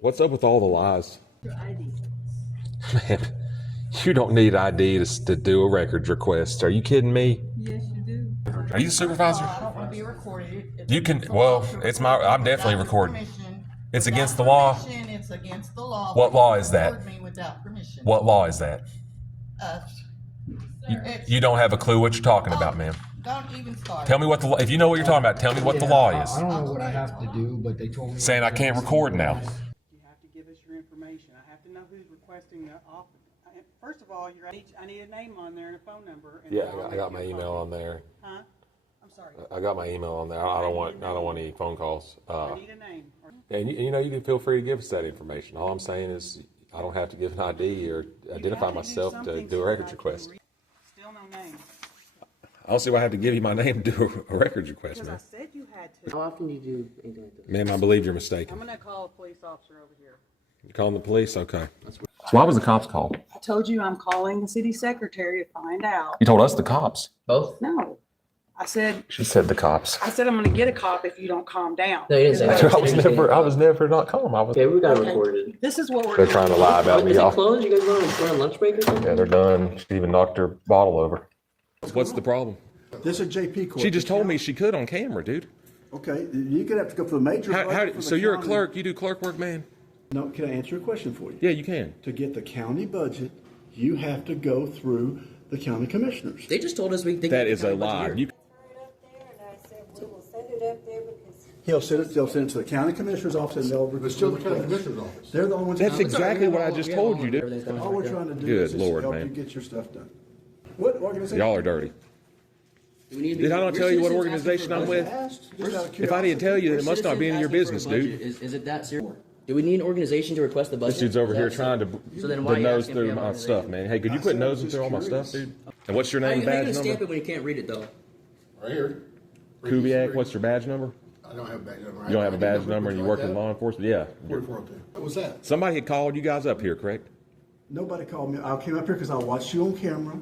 What's up with all the lies? Your ID. Man, you don't need ID to do a records request. Are you kidding me? Yes, you do. Are you the supervisor? I don't want to be recorded. You can. Well, it's my. I'm definitely recording. It's against the law. It's against the law. What law is that? Record me without permission. What law is that? You don't have a clue what you're talking about, ma'am. Don't even start. Tell me what the. If you know what you're talking about, tell me what the law is. I don't know what I have to do, but they told me. Saying I can't record now. You have to give us your information. I have to know who's requesting the office. First of all, I need a name on there and a phone number. And Yeah, I got my email on there. Huh? I'm sorry. I got my email on there. I don't want any phone calls. I need a name. And you know, you can feel free to give us that information. All I'm saying is I don't have to give an ID or identify myself to do a records request. Still no name. I don't see why I have to give you my name to do a records request, Because I man. said you had to. How often do you do anything like this? Ma'am, I believe you're I'm mistaken. going to call a police officer over here. You're calling the police? Okay. So why was the cops called? I told you I'm calling the city secretary to find out. You told us the cops. Both? No. I said She said the cops. I'm going to get a cop if you don't calm down. No, you didn't say that. I was never not calm. Okay, we got it recorded. This is what we're They're doing. trying to lie about me, Is it y'all. closed? You guys going on lunch break or something? Yeah, they're done. She even knocked her bottle over. What's the problem? This is JP court. She just told me she could on camera, dude. Okay, you could have to go for the major. budget for the So you're a county. clerk? You do clerk work, man? No, can I answer a question for you? Yeah, you can. To get the county budget, you have to go through the county commissioners. They just told us we. That is a lie. You, Up there, and I said, we will send it up there because They'll send it to the county commissioner's office and they'll. It's still the county commissioner's office. They're the only ones. that's exactly what I just told you, dude. All we're trying to do Good is just Lord, help man. you get your stuff done. What organization? Y'all are dirty. Did I not tell you what organization I'm with? If I didn't tell you, then it must not be in your business, dude. Is it that serious? Do we need an organization to request the budget? This dude's over Is here that trying to So then why are you nose asking through if we have my an stuff, organization? man. Hey, could you put nosing through all my stuff, dude? And what's your How are name, you gonna badge stamp number? it when you can't read it though? Right here. Kubiak, what's your badge number? I don't have a badge number. You don't have a badge number and you work in law enforcement? Yeah. 4402. What was that? Somebody had called you guys up here, correct? Nobody called me. I came up here because I watched you on camera.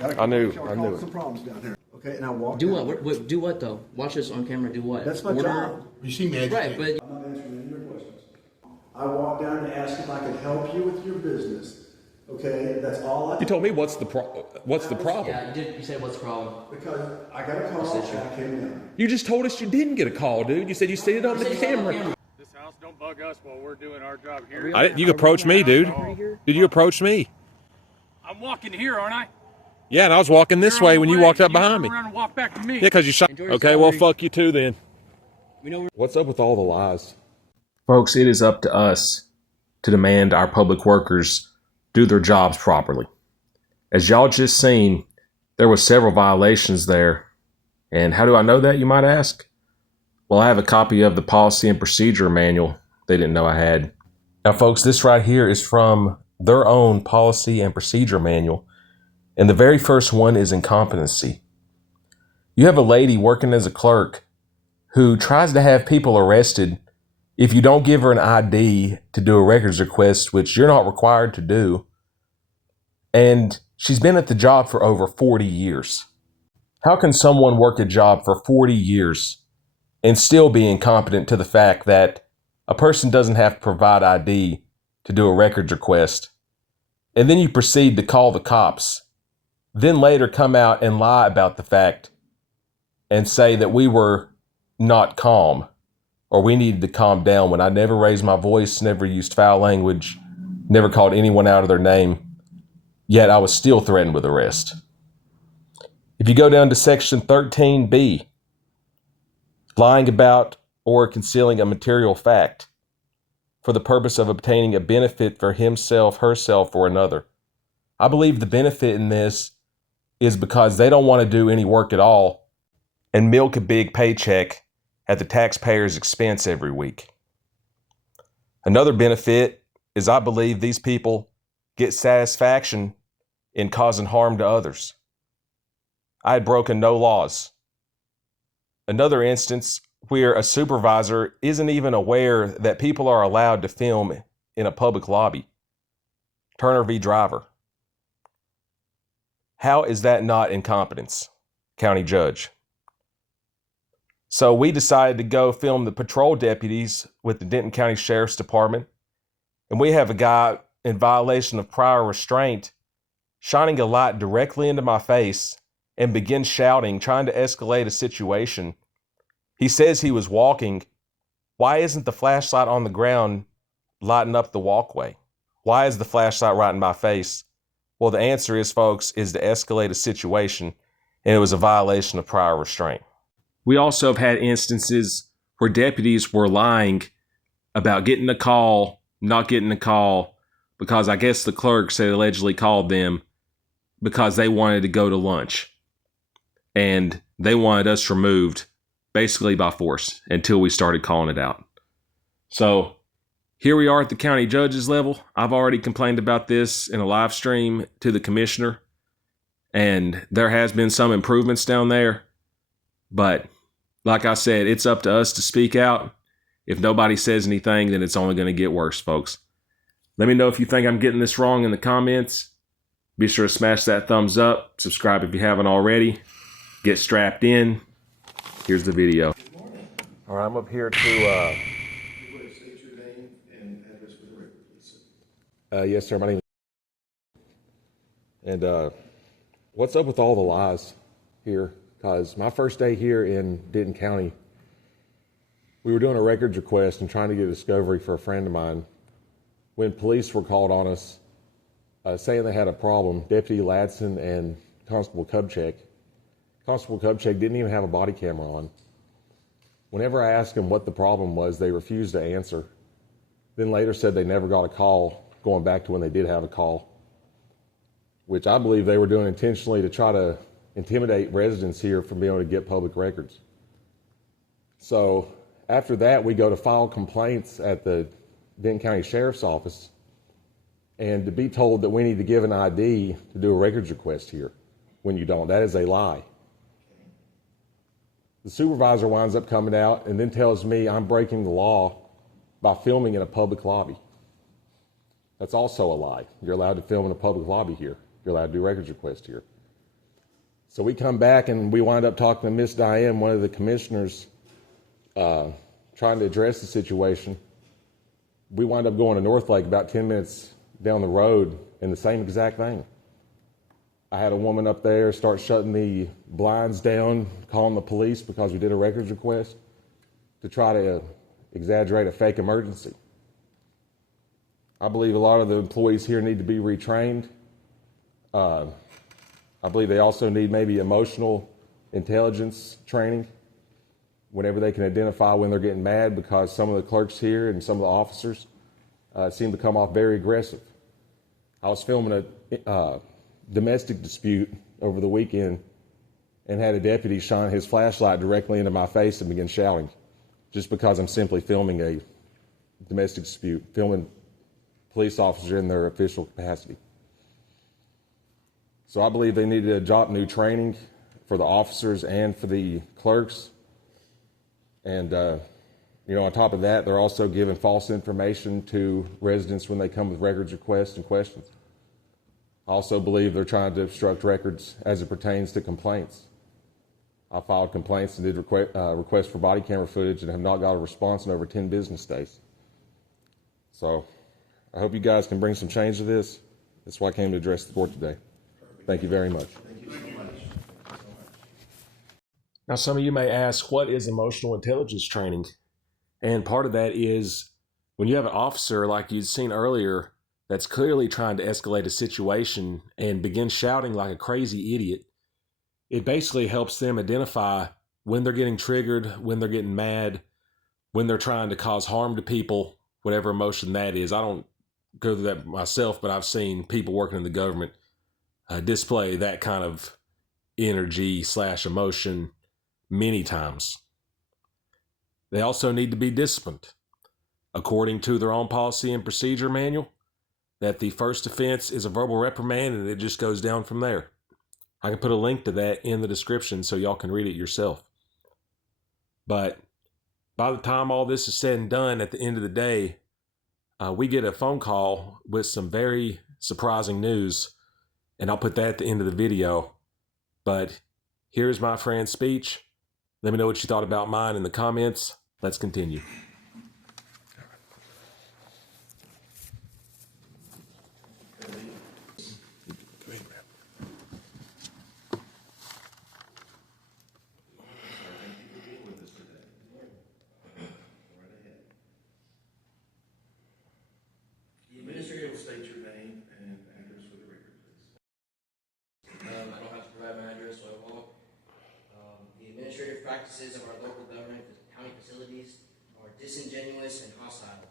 I knew it. Some problems down here. Okay, and I walked. Do down. what? Do what though? Watch us on camera. Do what? That's my job. You see me Right, agitated. but I'm not answering any of your questions. I walked down to ask if I could help you with your business. Okay, that's all I. You told me what's the problem? yeah, you did. You said what's the problem? Because I got a call and I came in. You just told us you didn't get a call, dude. You said you see it on the camera. This house don't bug us while we're doing our job here. You approached me, dude. Did you approach me? I'm walking here, aren't I? Yeah, and I was walking this You're on way the when you way. walked up You behind turn me. around and walk back to me. Yeah, because you shot. Enjoy your Okay, well, salary. fuck you too then. We know. What's up with all the lies? Folks, it is up to us to demand our public workers do their jobs properly. As y'all just seen, there were several violations there. And how do I know that, you might ask? Well, I have a copy of the policy and procedure manual they didn't know I had. Now, folks, this right here is from their own policy and procedure manual. And the very first one is incompetency. You have a lady working as a clerk who tries to have people arrested if you don't give her an ID to do a records request, which you're not required to do. And she's been at the job for over 40 years. How can someone work a job for 40 years and still be incompetent to the fact that a person doesn't have to provide ID to do a records request? And then you proceed to call the cops, then later come out and lie about the fact and say that we were not calm or we needed to calm down when I never raised my voice, never used foul language, never called anyone out of their name, yet I was still threatened with arrest. If you go down to section 13B, lying about or concealing a material fact for the purpose of obtaining a benefit for himself, herself, or another. I believe the benefit in this is because they don't want to do any work at all and milk a big paycheck at the taxpayer's expense every week. Another benefit is I believe these people get satisfaction in causing harm to others. I had broken no laws. Another instance where a supervisor isn't even aware that people are allowed to film in a public lobby. Turner v. Driver. How is that not incompetence, county judge? So we decided to go film the patrol deputies with the Denton County Sheriff's Department. And we have a guy in violation of prior restraint shining a light directly into my face and begins shouting, trying to escalate a situation. He says he was walking. Why isn't the flashlight on the ground lighting up the walkway? Why is the flashlight right in my face? Well, the answer is, folks, is to escalate a situation, and it was a violation of prior restraint. We also have had instances where deputies were lying about getting a call, not getting a call, because I guess the clerks had allegedly called them because they wanted to go to lunch. And they wanted us removed basically by force until we started calling it out. So here we are at the county judge's level. I've already complained about this in a live stream to the commissioner, and there has been some improvements down there. But like I said, it's up to us to speak out. If nobody says anything, then it's only going to get worse, folks. Let me know if you think I'm getting this wrong in the comments. Be sure to smash that thumbs up. Subscribe if you haven't already. Get strapped in. Here's the video. All right, I'm up here to... State your name and address for the record, please. Yes, sir. My name is... And what's up with all the lies here? Because my first day here in Denton County, we were doing a records request and trying to get a discovery for a friend of mine when police were called on us saying they had a problem. Deputy Ladson and Constable Kubchek. Constable Kubchek didn't even have a body camera on. Whenever I asked them what the problem was, they refused to answer. Then later said they never got a call, going back to when they did have a call, which I believe they were doing intentionally to try to intimidate residents here from being able to get public records. So after that, we go to file complaints at the Denton County Sheriff's Office and to be told that we need to give an ID to do a records request here when you don't. That is a lie. The supervisor winds up coming out and then tells me I'm breaking the law by filming in a public lobby. That's also a lie. You're allowed to film in a public lobby here. You're allowed to do records requests here. So we come back and we wind up talking to Miss Diane, one of the commissioners, trying to address the situation. We wind up going to North Lake about 10 minutes down the road and the same exact thing. I had a woman up there start shutting the blinds down, calling the police because we did a records request to try to exaggerate a fake emergency. I believe a lot of the employees here need to be retrained. I believe they also need maybe emotional intelligence training whenever they can identify when they're getting mad, because some of the clerks here and some of the officers seem to come off very aggressive. I was filming a domestic dispute over the weekend and had a deputy shine his flashlight directly into my face and begin shouting just because I'm simply filming a domestic dispute, filming police officers in their official capacity. So I believe they need to adopt new training for the officers and for the clerks. And, on top of that, they're also giving false information to residents when they come with records requests and questions. I also believe they're trying to obstruct records as it pertains to complaints. I filed complaints and did requests for body camera footage and have not got a response in over 10 business days. So I hope you guys can bring some change to this. That's why I came to address the board today. Thank you very much. Thank you so much. Now, some of you may ask, what is emotional intelligence training? And part of that is when you have an officer like you'd seen earlier that's clearly trying to escalate a situation and begin shouting like a crazy idiot, it basically helps them identify when they're getting triggered, when they're getting mad, when they're trying to cause harm to people, whatever emotion that is. I don't go through that myself, but I've seen people working in the government display that kind of energy/emotion many times. They also need to be disciplined according to their own policy and procedure manual, that the first offense is a verbal reprimand and it just goes down from there. I can put a link to that in the description so y'all can read it yourself. But by the time all this is said and done, at the end of the day, we get a phone call with some very surprising news, and I'll put that at the end of the video. But here's my friend's speech, Let me know what you thought about mine in the comments. Let's continue. State your name and address for the record, please. I don't have to provide my address, so I won't. The administrative practices of our local government county facilities are disingenuous and hostile.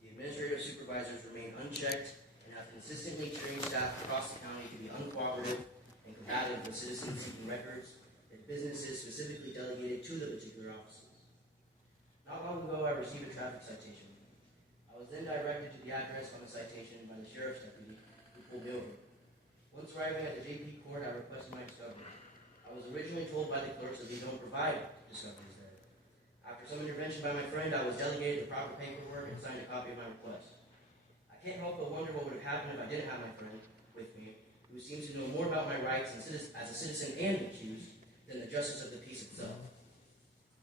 The administrative supervisors remain unchecked and have consistently trained staff across the county to be uncooperative and combative with citizens seeking records and businesses specifically delegated to the particular offices. Not long ago, I received a traffic citation. I was then directed to the address on the citation by the sheriff's deputy who pulled me over. Once arriving at the JP court, I requested my discovery. I was originally told by the clerks that they don't provide discoveries there. After some intervention by my friend, I was delegated the proper paperwork and signed a copy of my request. I can't help but wonder what would have happened if I didn't have my friend with me, who seems to know more about my rights as a citizen and accused than the justice of the peace itself.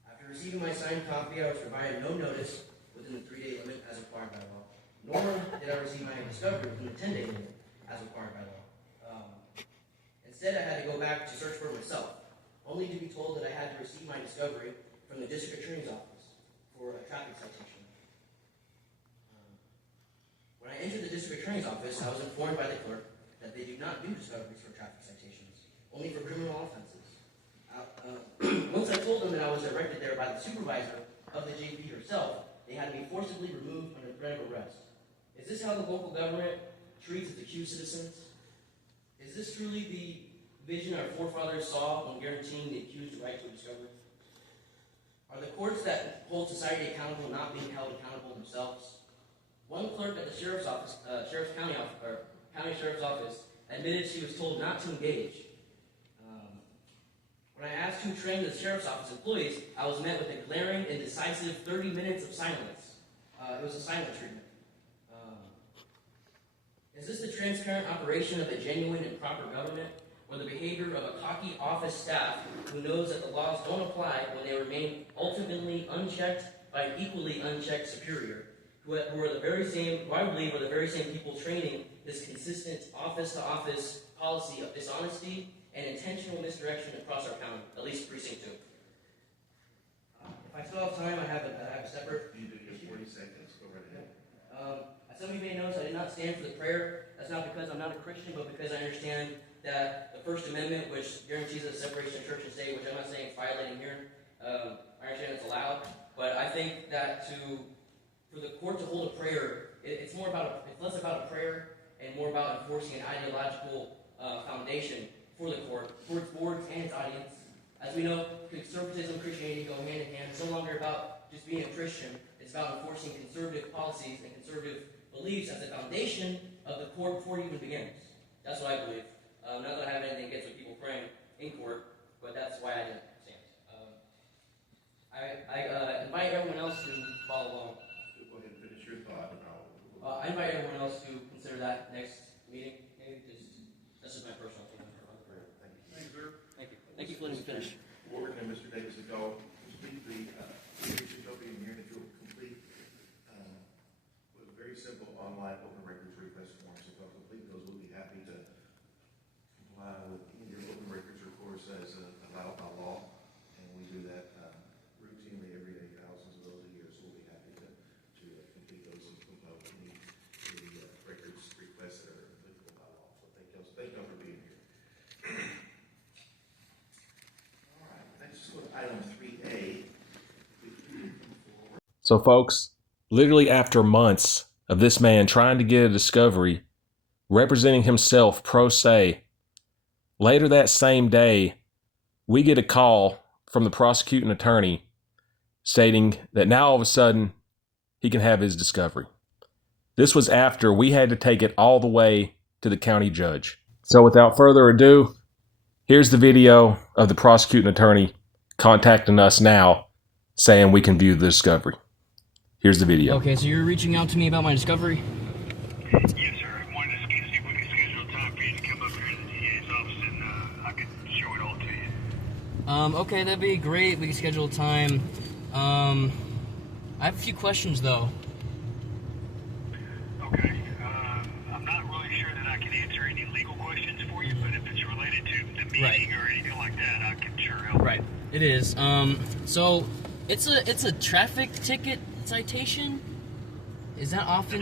After receiving my signed copy, I was provided no notice within the 3-day limit as required by law, nor did I receive my discovery within the 10-day limit as required by law. Instead, I had to go back to search for it myself, only to be told that I had to receive my discovery from the district attorney's office for a traffic citation. When I entered the district attorney's office, I was informed by the clerk that they do not do discoveries for traffic citations, only for criminal offenses. Once I told them that I was directed there by the supervisor of the JP herself, they had me forcibly removed under threat of arrest. Is this how the local government treats its accused citizens? Is this truly the vision our forefathers saw when guaranteeing the accused the right to a discovery? Are the courts that hold society accountable not being held accountable themselves? One clerk at the sheriff's office, county sheriff's office, admitted she was told not to engage. When I asked who trained the sheriff's office employees, I was met with a glaring and decisive 30 minutes of silence. It was a silent treatment. Is this the transparent operation of a genuine and proper government, or the behavior of a cocky office staff who knows that the laws don't apply when they remain ultimately unchecked by an equally unchecked superior, who are the very same, who I believe are the very same people training this consistent office-to-office policy of dishonesty and intentional misdirection across our county, at least precinct 2. If I still have time, I have a separate. You do get 40 seconds. Go right ahead. As some of you may notice, I did not stand for the prayer. That's not because I'm not a Christian, but because I understand that the First Amendment, which guarantees the separation of church and state, which I'm not saying it's violating here, I understand it's allowed. But I think that for the court to hold a prayer, it's less about a prayer and more about enforcing an ideological foundation for the court, for its boards and its audience. As we know, conservatism and Christianity go hand in hand. It's no longer about just being a Christian. It's about enforcing conservative policies and conservative beliefs as the foundation of the court before it even begins. That's what I believe. Not that I have anything against what people praying in court, but that's why I didn't stand. I invite everyone else to follow along. Go ahead and finish your thought. I invite everyone else to consider that next meeting. Maybe that's just my personal opinion. Thank you, sir. Thank you. Thank you for letting me finish. Warden and Mr. Davis ago, complete the utopia here that you'll complete with a very simple online open records request form. So if you'll complete those, we'll be happy to comply with your open records, of course, as allowed by law. And we do that routinely every day, thousands of those a year. So we'll be happy to complete those and comply with any records requests that are applicable by law. So thank you all for being here. Item 3A. So, folks, literally after months of this man trying to get a discovery, representing himself pro se, later that same day, we get a call from the prosecuting attorney stating that now all of a sudden he can have his discovery. This was after we had to take it all the way to the county judge. So without further ado, here's the video of the prosecuting attorney contacting us now saying we can view the discovery. Here's the video. Okay, so you're reaching out to me about my discovery? Yes, sir. I wanted to see if we could schedule a time for you to come up here to the DA's office and I could show it all to you. Okay, that'd be great. We can schedule a time. I have a few questions, though. Okay. I'm not really sure that I can answer any legal questions for you, but if it's related to the meeting or anything like that, I can sure help. Right. It is. So it's a traffic ticket citation. Is that often?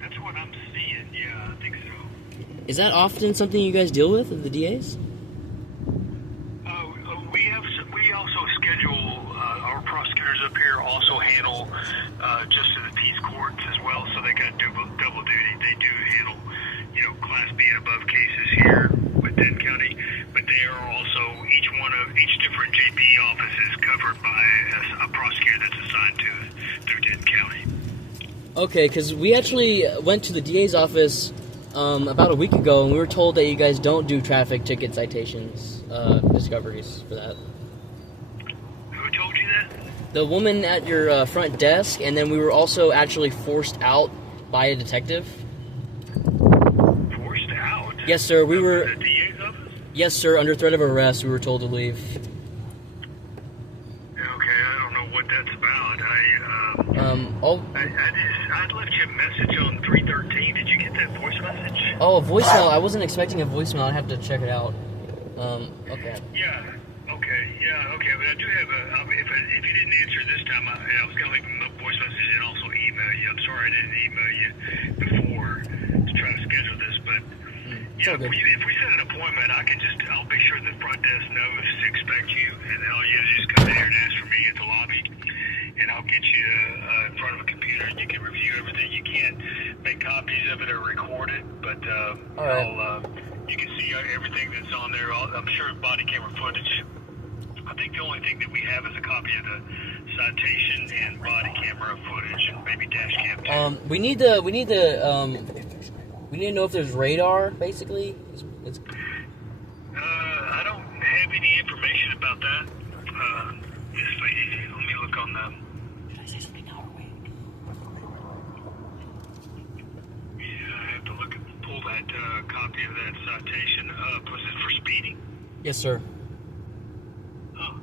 That's what I'm seeing. Yeah, I think so. Is that often something you guys deal with the DAs? We also schedule our prosecutors up here also handle just to the peace courts as well, so they got double duty. They do handle, Class B and above cases here with Denton County, but they are also each different JP office is covered by a prosecutor that's assigned through Denton County. Okay, because we actually went to the DA's office about a week ago, and we were told that you guys don't do traffic ticket citations, discoveries for that. Who told you that? The woman at your front desk, and then we were also actually forced out by a detective. Forced out? Yes, sir. We were. The DA's office? Yes, sir. Under threat of arrest, we were told to leave. Okay, I don't know what that's about. I left you a message on 313. Did you get that voice message? Oh, a voicemail. I wasn't expecting a voicemail. I'd have to check it out. Okay. Yeah. Okay. But I do have if you didn't answer this time, I was going to leave a voice message and also email you. I'm sorry I didn't email you before to try to schedule this, but if we set an appointment, I'll make sure the front desk knows to expect you, and all you do is just come in here and ask for me at the lobby, and I'll get you in front of a computer and you can review everything. You can't make copies of it or record it, but you can see everything that's on there. I'm sure body camera footage. I think the only thing that we have is a copy of the citation and body camera footage, and maybe dash cam too. We need to know if there's radar, basically. I don't have any information about that. Let me look on the. Yeah, I have to pull that copy of that citation up. Was it for speeding? Yes, sir. Oh.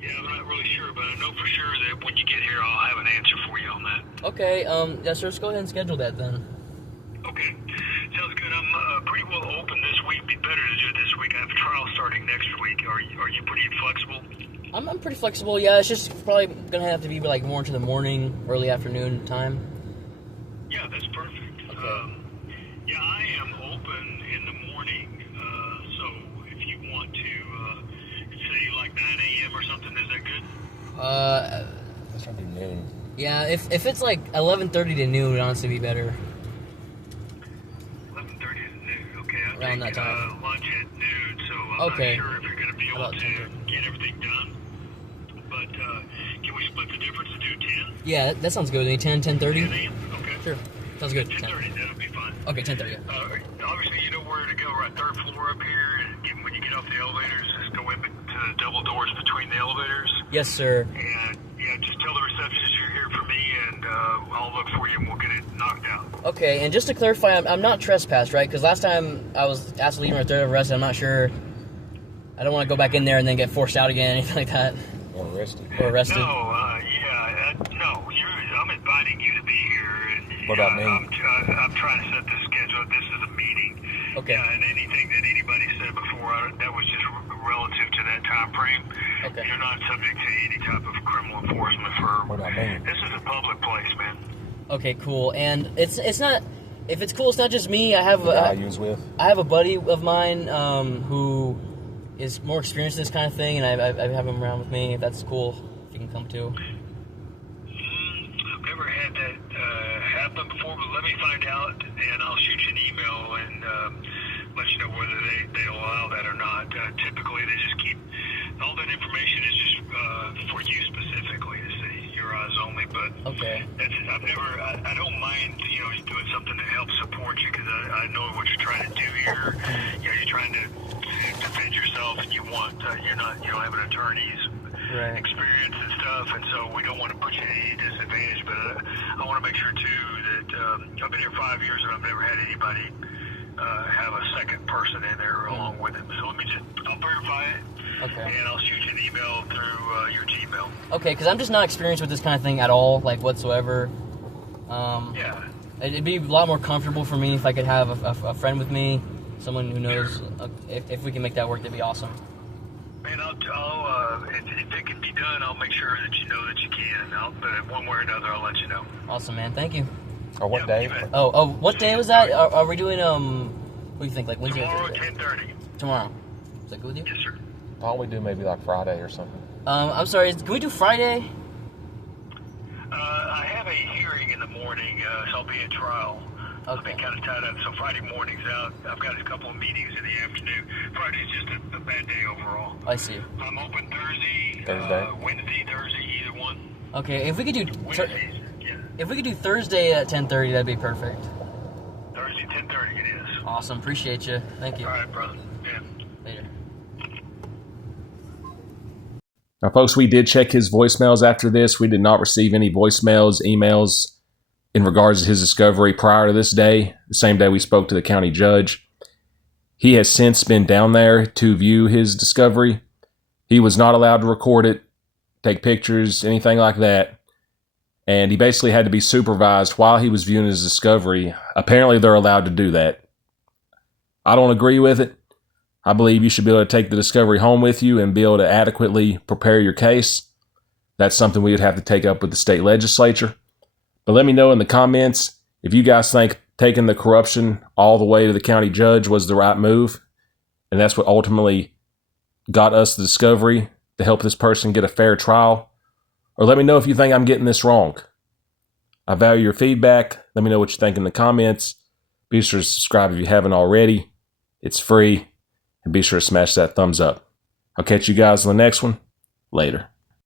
Yeah, I'm not really sure, but I know for sure that when you get here, I'll have an answer for you on that. Okay, yes, sir. Let's go ahead and schedule that then. Okay, sounds good. I'm pretty well open this week. Be better to do it this week. I have a trial starting next week. Are you pretty flexible? I'm pretty flexible. Yeah, it's just probably gonna have to be like more into the morning, early afternoon time. Yeah, that's perfect. Okay. Yeah, I am open in the morning. So if you want to say like 9 a.m. or something, is that good? That's gonna be noon. Yeah, if it's like 11:30 to noon, it would honestly be better. 11:30 to noon. Okay, I'll Around take that time. lunch at noon. So I'm not sure if you're going to be able to get everything done. But can we split the difference and do 10? Yeah, that sounds good. 10, 10:30? 10 a.m.? Okay. Sure. Sounds good. 10:30, that'll be fine. Okay, 10:30. Obviously, you know where to go, right? Third floor up here. And when you get off the elevators, just go in to the double doors between the elevators. Yes, sir. And just tell the receptionist you're here for me, and I'll look for you, and we'll get it knocked out. Okay, and just to clarify, I'm not trespassed, right? Because last time I was asked to leave under threat of arrest, I'm not sure. I don't want to go back in there and then get forced out again, anything like that. Or arrested. Or arrested. No, I'm inviting you to be here. And, What about me? I'm trying to set the schedule. This is a meeting. Okay. And anything that anybody said before, that was just relative to that time frame. Okay. You're not subject to any type of criminal enforcement for. What about me? This is a public place, man. Okay, cool. And it's not. If it's cool, it's not just me. I have The guy you was with? I have a buddy of mine who is more experienced in this kind of thing, and I have him around with me. If that's cool, if you can come too. I've never had that happen before, but let me find out, and I'll shoot you an email and let you know whether they allow that or not. Typically, they just keep all that information is just for you specifically to see, your eyes only. But okay, I don't mind doing something to help support you, because I know what you're trying to do here. You're trying to defend yourself, and you don't have an attorney's experience and stuff, and so we don't want to put you at any disadvantage. But I want to make sure too that I've been here 5 years and I've never had anybody have a second person in there along with him. So I'll verify it. Okay. And I'll shoot you an email through your Gmail. Okay, because I'm just not experienced with this kind of thing at all, like whatsoever. Yeah. It'd be a lot more comfortable for me if I could have a friend with me, someone who knows. If we can make that work, that'd be awesome. And if it can be done, I'll make sure that you know that you can. But one way or another, I'll let you know. Awesome, man. Thank you. Or what day? Oh, what day was that? Are we doing, what do you think, like Wednesday Tomorrow or Thursday? 10:30. Tomorrow. Is that good with you? Yes, sir. Why don't we do maybe like Friday or something? I'm sorry, can we do Friday? I have a hearing in the morning, so I'll be at trial. I'll be kind of tied up, so Friday morning's out. I've got a couple of meetings in the afternoon. Friday's just a bad day overall. I see. I'm open Thursday, Wednesday, Thursday, either one. Okay, if we could do Wednesdays, yeah. if we could do Thursday at 10:30, that'd be perfect. Thursday, 10:30 it is. Awesome, appreciate you. Thank you. All right, brother. Yeah. Later. Now, folks, we did check his voicemails after this. We did not receive any voicemails, emails in regards to his discovery prior to this day, the same day we spoke to the county judge. He has since been down there to view his discovery. He was not allowed to record it, take pictures, anything like that. And he basically had to be supervised while he was viewing his discovery. Apparently, they're allowed to do that. I don't agree with it. I believe you should be able to take the discovery home with you and be able to adequately prepare your case. That's something we would have to take up with the state legislature. But let me know in the comments if you guys think taking the corruption all the way to the county judge was the right move. And that's what ultimately got us the discovery to help this person get a fair trial. Or let me know if you think I'm getting this wrong. I value your feedback. Let me know what you think in the comments. Be sure to subscribe if you haven't already. It's free. And be sure to smash that thumbs up. I'll catch you guys on the next one. Later.